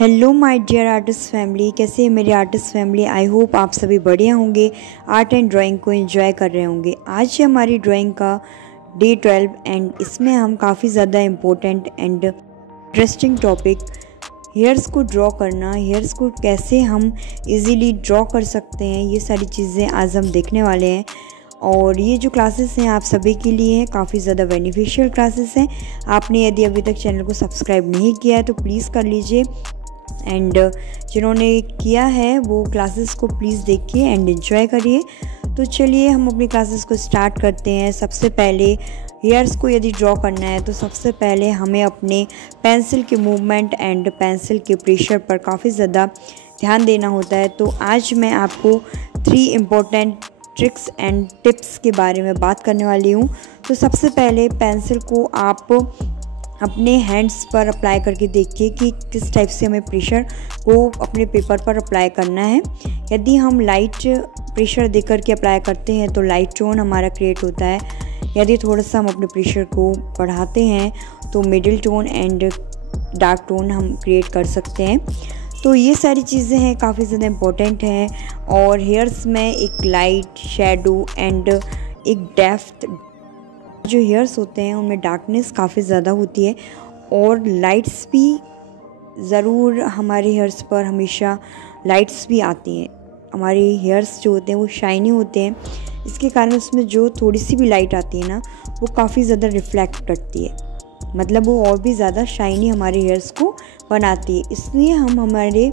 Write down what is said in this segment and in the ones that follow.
Hello my dear artist family, कैसे है मेरी आर्टिस्ट फैमिली। आई होप आप सभी बढ़िया होंगे, आर्ट एंड ड्राइंग को एंजॉय कर रहे होंगे। आज है हमारी ड्राइंग का डे 12 एंड इसमें हम काफ़ी ज़्यादा important and interesting topic hairs को ड्रॉ करना, हेयर्स को कैसे हम इजीली ड्रॉ कर सकते हैं, ये सारी चीज़ें आज हम देखने वाले हैं। और ये जो क्लासेस हैं आप सभी के लिए हैं, काफ़ी ज़्यादा बेनिफिशियल क्लासेस हैं। आपने यदि अभी तक चैनल को सब्सक्राइब नहीं किया है तो प्लीज़ कर लीजिए एंड जिन्होंने किया है वो क्लासेस को प्लीज़ देखिए एंड एंजॉय करिए। तो चलिए हम अपनी क्लासेस को स्टार्ट करते हैं। सबसे पहले हेयर्स को यदि ड्रॉ करना है तो सबसे पहले हमें अपने पेंसिल के मूवमेंट एंड पेंसिल के प्रेशर पर काफ़ी ज़्यादा ध्यान देना होता है। तो आज मैं आपको 3 इम्पोर्टेंट ट्रिक्स एंड टिप्स के बारे में बात करने वाली हूँ। तो सबसे पहले पेंसिल को आप अपने हैंड्स पर अप्लाई करके देखिए कि किस टाइप से हमें प्रेशर को अपने पेपर पर अप्लाई करना है। यदि हम लाइट प्रेशर दे करके अप्लाई करते हैं तो लाइट टोन हमारा क्रिएट होता है। यदि थोड़ा सा हम अपने प्रेशर को बढ़ाते हैं तो middle tone and dark tone हम क्रिएट कर सकते हैं। तो ये सारी चीज़ें हैं, काफ़ी ज़्यादा इम्पोर्टेंट हैं। और हेयर्स में एक लाइट, शेडो एंड एक डेप्थ, जो हेयर्स होते हैं उनमें डार्कनेस काफ़ी ज़्यादा होती है और लाइट्स भी ज़रूर हमारे हेयर्स पर हमेशा लाइट्स भी आती हैं। हमारे हेयर्स जो होते हैं वो शाइनी होते हैं, इसके कारण उसमें जो थोड़ी सी भी लाइट आती है ना वो काफ़ी ज़्यादा रिफ्लेक्ट करती है, मतलब वो और भी ज़्यादा शाइनी हमारे हेयर्स को बनाती है। इसलिए हमारे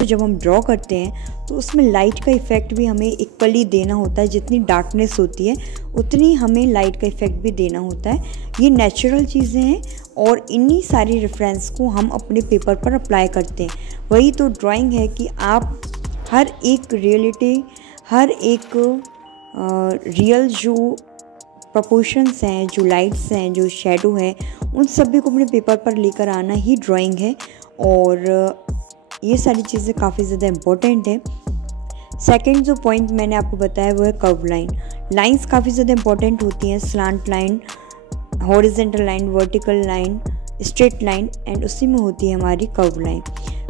जब हम ड्रॉ करते हैं तो उसमें लाइट का इफ़ेक्ट भी हमें इक्वली देना होता है। जितनी डार्कनेस होती है उतनी हमें लाइट का इफ़ेक्ट भी देना होता है। ये नेचुरल चीज़ें हैं और इन्हीं सारी रेफरेंस को हम अपने पेपर पर अप्लाई करते हैं। वही तो ड्राइंग है कि आप हर एक रियलिटी, हर एक रियल जो प्रोपोर्शंस हैं, जो लाइट्स हैं, जो शेडो हैं, उन सभी को अपने पेपर पर लेकर आना ही ड्राइंग है। और ये सारी चीज़ें काफ़ी ज़्यादा इम्पोर्टेंट है। सेकंड जो पॉइंट मैंने आपको बताया वो है कर्व लाइन। लाइंस काफ़ी ज़्यादा इम्पोर्टेंट होती हैं, slant line, horizontal line, vertical line, straight line and उसी में होती है हमारी कर्व लाइन।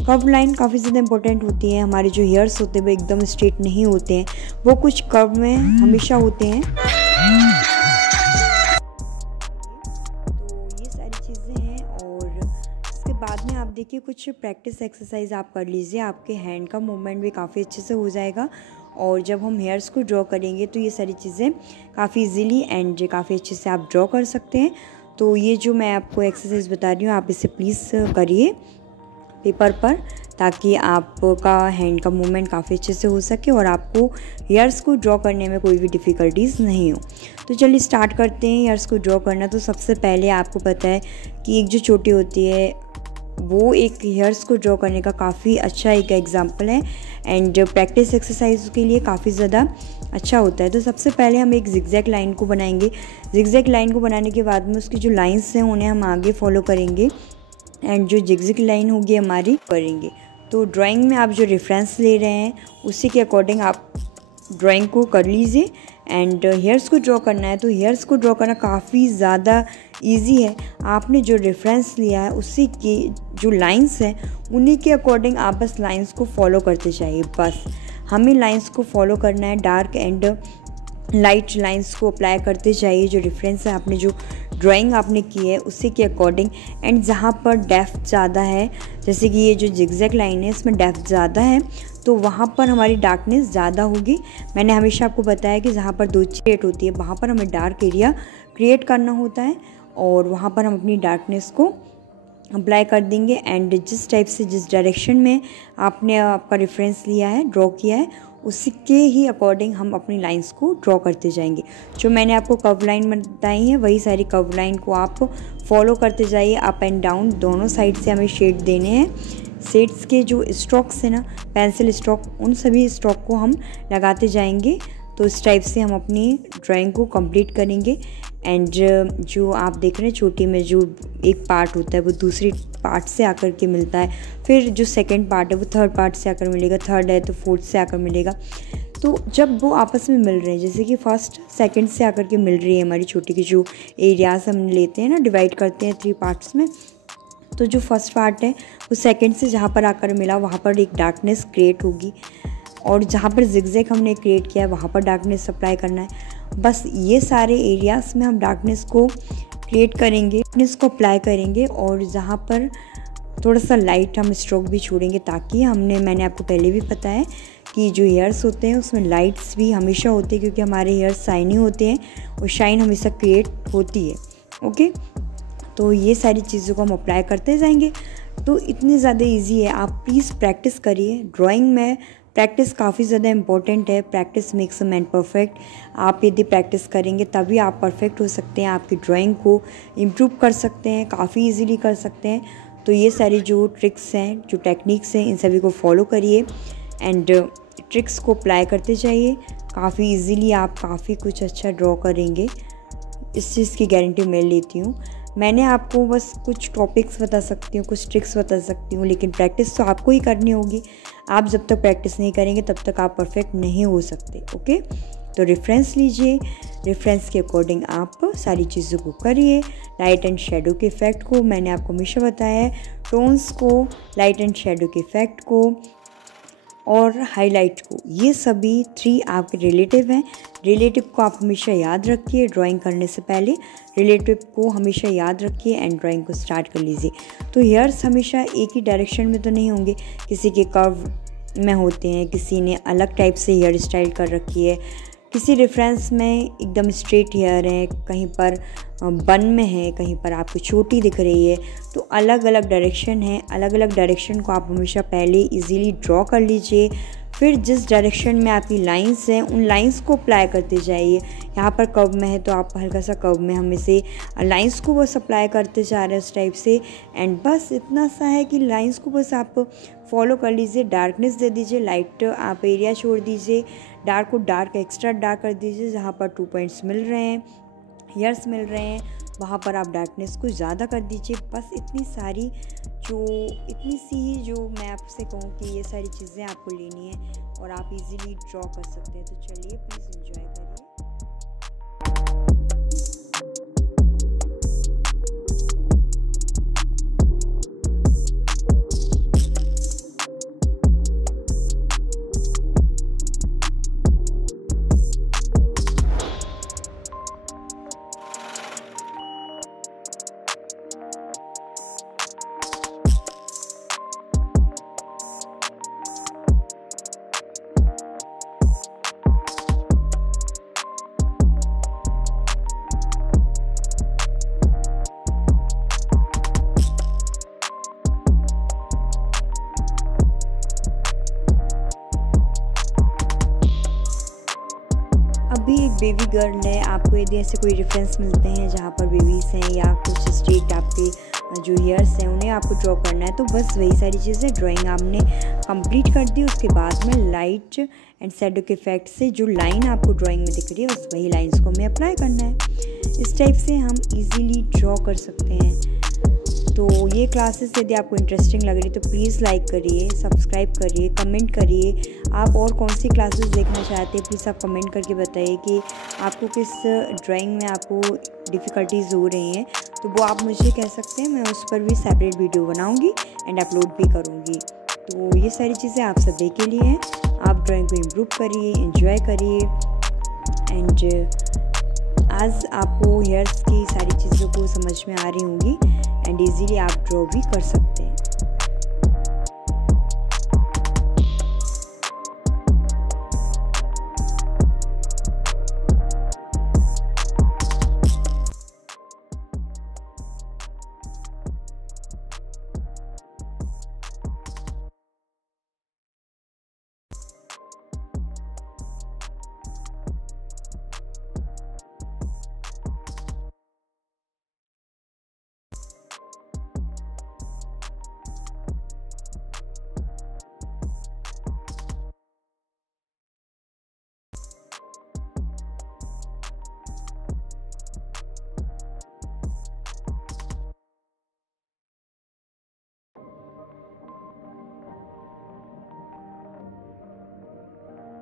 कर्व लाइन काफ़ी ज़्यादा इम्पोर्टेंट होती है। हमारे जो हेयर्स होते हैं वो एकदम स्ट्रेट नहीं होते हैं, वो कुछ कर्व में हमेशा होते हैं। तो ये सारी चीज़ें हैं और इसके बाद में आप देखिए कुछ प्रैक्टिस एक्सरसाइज आप कर लीजिए, आपके हैंड का मूवमेंट भी काफ़ी अच्छे से हो जाएगा। और जब हम हेयर्स को ड्रॉ करेंगे तो ये सारी चीज़ें काफ़ी इजीली एंड काफ़ी अच्छे से आप ड्रॉ कर सकते हैं। तो ये जो मैं आपको एक्सरसाइज बता रही हूँ आप इसे प्लीज़ करिए पेपर पर, ताकि आपका हैंड का मूवमेंट काफ़ी अच्छे से हो सके और आपको हेयर्स को ड्रॉ करने में कोई भी डिफ़िकल्टीज़ नहीं हो। तो चलिए स्टार्ट करते हैं हेयर्स को ड्रॉ करना। तो सबसे पहले आपको पता है कि एक जो चोटी होती है वो एक हेयर्स को ड्रॉ करने का काफ़ी अच्छा एक एग्जांपल है एंड प्रैक्टिस एक्सरसाइज के लिए काफ़ी ज़्यादा अच्छा होता है। तो सबसे पहले हम एक जिगजैग लाइन को बनाएंगे। जिगजैग लाइन को बनाने के बाद में उसकी जो लाइंस हैं उन्हें हम आगे फॉलो करेंगे एंड जो जिगजैग लाइन होगी हमारी करेंगे। तो ड्राइंग में आप जो रेफरेंस ले रहे हैं उसी के अकॉर्डिंग आप ड्राइंग को कर लीजिए। एंड हेयर्स को ड्रॉ करना है तो हेयर्स को ड्रॉ करना काफ़ी ज़्यादा इजी है। आपने जो रेफरेंस लिया है उसी की जो लाइंस हैं उन्हीं के अकॉर्डिंग आप बस लाइंस को फॉलो करते जाइए। बस हमें लाइंस को फॉलो करना है, डार्क एंड लाइट लाइंस को अप्लाई करते जाइए। जो रेफरेंस है, आपने जो ड्राइंग आपने की है उसी के अकॉर्डिंग। एंड जहाँ पर डेप्थ ज़्यादा है, जैसे कि ये जो जिगजैग लाइन है इसमें डेप्थ ज़्यादा है तो वहाँ पर हमारी डार्कनेस ज़्यादा होगी। मैंने हमेशा आपको बताया कि जहाँ पर 2 क्रिएट होती है वहाँ पर हमें डार्क एरिया क्रिएट करना होता है और वहाँ पर हम अपनी डार्कनेस को अप्लाई कर देंगे। एंड जिस टाइप से, जिस डायरेक्शन में आपने आपका रेफरेंस लिया है, ड्रॉ किया है, उसी के ही अकॉर्डिंग हम अपनी लाइंस को ड्रॉ करते जाएंगे। जो मैंने आपको कर्व लाइन बताई है वही सारी कर्व लाइन को आप फॉलो करते जाइए। अप एंड डाउन दोनों साइड से हमें शेड देने हैं। शेड्स के जो स्ट्रोक्स हैं ना, पेंसिल स्ट्रोक, उन सभी स्ट्रोक को हम लगाते जाएंगे। तो इस टाइप से हम अपनी ड्राइंग को कंप्लीट करेंगे। एंड जो आप देख रहे हैं चोटी में जो एक पार्ट होता है वो दूसरी पार्ट से आकर के मिलता है, फिर जो सेकंड पार्ट है वो थर्ड पार्ट से आकर मिलेगा, थर्ड है तो फोर्थ से आकर मिलेगा। तो जब वो आपस में मिल रहे हैं, जैसे कि फर्स्ट सेकंड से आकर के मिल रही है हमारी चोटी की जो एरियाज हम लेते हैं ना, डिवाइड करते हैं 3 पार्ट्स में, तो जो फर्स्ट पार्ट है वो सेकंड से जहाँ पर आकर मिला वहाँ पर एक डार्कनेस क्रिएट होगी, और जहाँ पर जिगजैग हमने क्रिएट किया है वहाँ पर डार्कनेस अप्लाई करना है। बस ये सारे एरियाज़ में हम डार्कनेस को क्रिएट करेंगे, डार्कनेस को अप्लाई करेंगे, और जहाँ पर थोड़ा सा लाइट हम स्ट्रोक भी छोड़ेंगे, ताकि मैंने आपको पहले भी पता है कि जो हेयर्स होते हैं उसमें लाइट्स भी हमेशा होते हैं, क्योंकि हमारे हेयर्स शाइनी होते हैं और शाइन हमेशा क्रिएट होती है। ओके, तो ये सारी चीज़ों को हम अप्लाई करते जाएंगे। तो इतनी ज़्यादा इजी है, आप प्लीज़ प्रैक्टिस करिए। ड्राइंग में प्रैक्टिस काफ़ी ज़्यादा इम्पॉर्टेंट है। Practice makes a man perfect. आप यदि प्रैक्टिस करेंगे तभी आप परफेक्ट हो सकते हैं, आपकी ड्राइंग को इम्प्रूव कर सकते हैं, काफ़ी ईजीली कर सकते हैं। तो ये सारी जो ट्रिक्स हैं, जो टेक्निक्स हैं, इन सभी को फॉलो करिए एंड ट्रिक्स को अप्लाई करते जाइए। काफ़ी इजीली आप काफ़ी कुछ अच्छा ड्रॉ करेंगे, इस चीज़ की गारंटी मैं लेती हूँ। मैंने आपको बस कुछ टॉपिक्स बता सकती हूँ, कुछ ट्रिक्स बता सकती हूँ, लेकिन प्रैक्टिस तो आपको ही करनी होगी। आप जब तक प्रैक्टिस नहीं करेंगे तब तक आप परफेक्ट नहीं हो सकते। ओके, तो रेफरेंस लीजिए, रेफरेंस के अकॉर्डिंग आप सारी चीज़ों को करिए। लाइट एंड शेडो के इफ़ेक्ट को मैंने आपको हमेशा बताया है, टोन्स को, लाइट एंड शेडो के इफ़ेक्ट को और हाईलाइट को, ये सभी 3 आपके रिलेटिव हैं। रिलेटिव को आप हमेशा याद रखिए, ड्राइंग करने से पहले रिलेटिव को हमेशा याद रखिए एंड ड्राइंग को स्टार्ट कर लीजिए। तो हेयर्स हमेशा एक ही डायरेक्शन में तो नहीं होंगे, किसी के कर्व में होते हैं, किसी ने अलग टाइप से हेयर स्टाइल कर रखी है, किसी रेफरेंस में एकदम स्ट्रेट हेयर है, कहीं पर बन में है, कहीं पर आपको छोटी दिख रही है। तो अलग अलग डायरेक्शन है, अलग अलग डायरेक्शन को आप हमेशा पहले इजीली ड्रॉ कर लीजिए। फिर जिस डायरेक्शन में आपकी लाइंस हैं उन लाइंस को अप्लाई करते जाइए। यहाँ पर कर्व में है तो आप हल्का सा कर्व में हमें से लाइंस को बस अप्लाई करते जा रहे हैं उस टाइप से। एंड बस इतना सा है कि लाइंस को बस आप फॉलो कर लीजिए, डार्कनेस दे दीजिए, लाइट आप एरिया छोड़ दीजिए, डार्क को डार्क एक्स्ट्रा डार्क कर दीजिए। जहाँ पर 2 पॉइंट्स मिल रहे हैं, हेयर्स मिल रहे हैं, वहाँ पर आप डार्कनेस को ज़्यादा कर दीजिए। बस इतनी सी ही जो मैं आपसे कहूँ कि ये सारी चीज़ें आपको लेनी है और आप इजीली ड्रॉ कर सकते हैं। तो चलिए प्लीज़ एंजॉय करिए। अभी एक बेबी गर्ल है, आपको यदि ऐसे कोई रेफरेंस मिलते हैं जहाँ पर बेबीज़ हैं या कुछ स्ट्रेट आपके जो हेयर्स हैं उन्हें आपको ड्रॉ करना है, तो बस वही सारी चीज़ें ड्राइंग आपने कंप्लीट कर दी। उसके बाद में लाइट एंड शैडो के इफेक्ट से जो लाइन आपको ड्राइंग में दिख रही है बस वही लाइंस को हमें अप्लाई करना है। इस टाइप से हम इजीली ड्रॉ कर सकते हैं। तो ये क्लासेस यदि आपको इंटरेस्टिंग लग रही तो प्लीज़ लाइक करिए, सब्सक्राइब करिए, कमेंट करिए। आप और कौन सी क्लासेस देखना चाहते हैं प्लीज़ आप कमेंट करके बताइए कि आपको किस ड्राइंग में आपको डिफ़िकल्टीज़ हो रही हैं, तो वो आप मुझे कह सकते हैं, मैं उस पर भी सेपरेट वीडियो बनाऊंगी एंड अपलोड भी करूंगी। तो ये सारी चीज़ें आप सभी के लिए हैं। आप ड्राइंग को इम्प्रूव करिए, एंजॉय करिए एंड आज आपको हेयर्स की सारी चीज़ों को समझ में आ रही होंगी एंड इजीली आप ड्रॉ भी कर सकते हैं।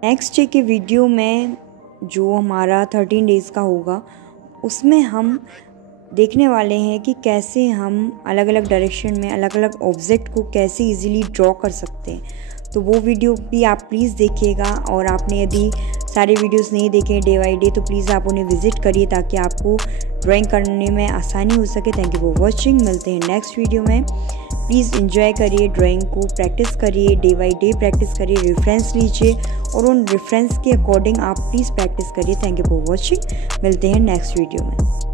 नेक्स्ट डे के वीडियो में जो हमारा 13 डेज़ का होगा उसमें हम देखने वाले हैं कि कैसे हम अलग अलग डायरेक्शन में अलग अलग ऑब्जेक्ट को कैसे इजीली ड्रॉ कर सकते हैं। तो वो वीडियो भी आप प्लीज़ देखिएगा, और आपने यदि सारे वीडियोस नहीं देखे डे बाई डे तो प्लीज़ आप उन्हें विज़िट करिए ताकि आपको ड्राइंग करने में आसानी हो सके। Thank you for watching. मिलते हैं नेक्स्ट वीडियो में। प्लीज़ एंजॉय करिए ड्राइंग को, प्रैक्टिस करिए, डे बाई डे प्रैक्टिस करिए, रेफरेंस लीजिए और उन रेफरेंस के अकॉर्डिंग आप प्लीज़ प्रैक्टिस करिए। Thank you for watching. मिलते हैं नेक्स्ट वीडियो में।